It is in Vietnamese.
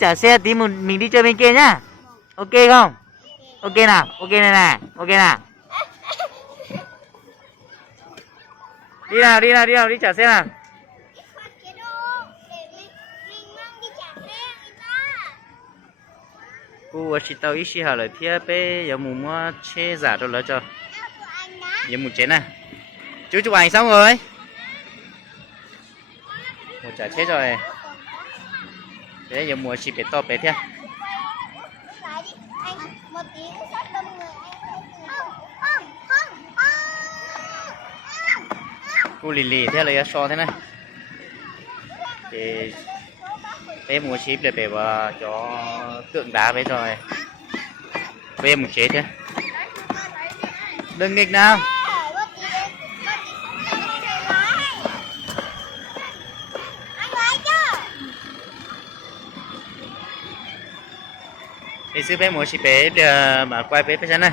Trả xe tí mình đi chơi bên kia nhá. Ok không? Ok nào, ok này nè, ok nào. Đi nào, đi nào, đi nào, đi trả xe nào. Cô chỉ tao ít xí hả lại phía bên giờ mù mua chế giả rồi lấy cho. Giờ mù chế nè. Chú chụp ảnh xong rồi. Một trả chế rồi. Thế giờ mùa chỉ bé to bé thế. Cô lì lì thế là so thế này. Thì bé mùa chỉ để bé vào cho tượng đá bé rồi. Bé một chế thế. Đừng nghịch nào. Thì sư bé một chỉ bé mà quay bé phải chăng này.